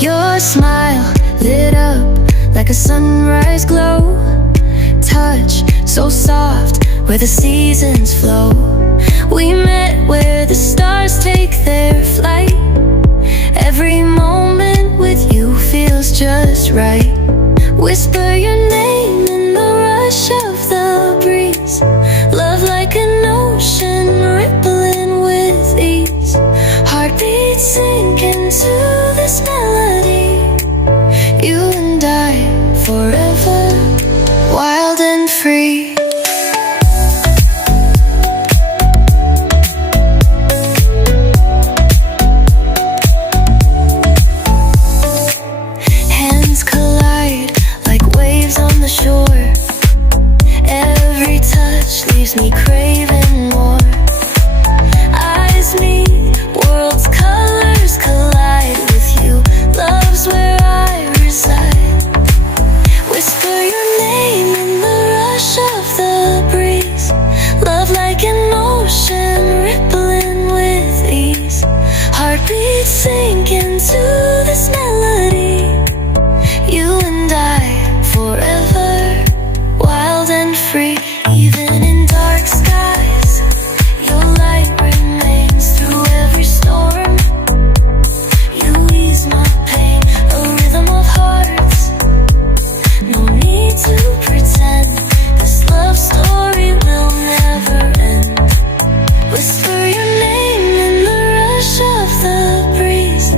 Your smile lit up like a sunrise glow. Touch so soft where the seasons flow. We met where the stars take their flight. Every moment with you feels just right. Whisper your name in the rush of the breeze. Love like an ocean rippling with ease. Heartbeats sink into this melody. You and I forever, wild and free. Hands collide like waves on the shore. Every touch leaves me craving more. Eyes meet, worlds' colors collide with you. Love's where I reside. Whisper your name in the rush of the breeze. Love like an ocean rippling with ease. Heartbeats sink into this melody. You and I forever, wild and free. Even in dark skies, your light remains through every storm. You ease my pain, a rhythm of hearts. No need to pretend, this love story will never end. Whisper your name in the rush of the breeze.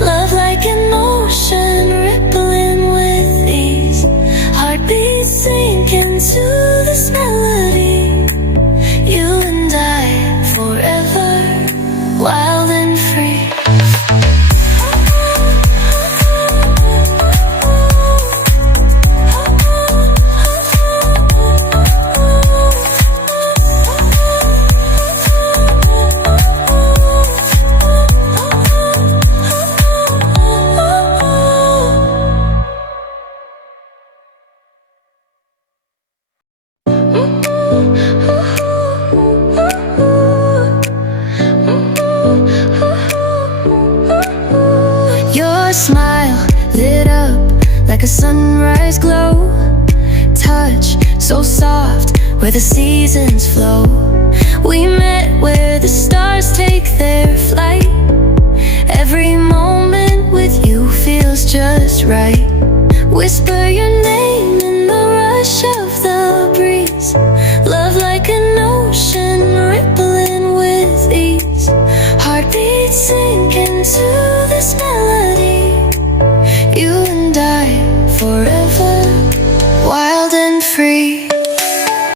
Love like an ocean rippling with ease. Heartbeats sink into this melody. You and I forever, wild and free. Your smile lit up like a sunrise glow. Touch so soft where the seasons flow. We met where the stars take their flight. Every moment with you feels just right. Whisper your name in the rush of the breeze. Love like an ocean rippling with ease. Heartbeats sink into this melody.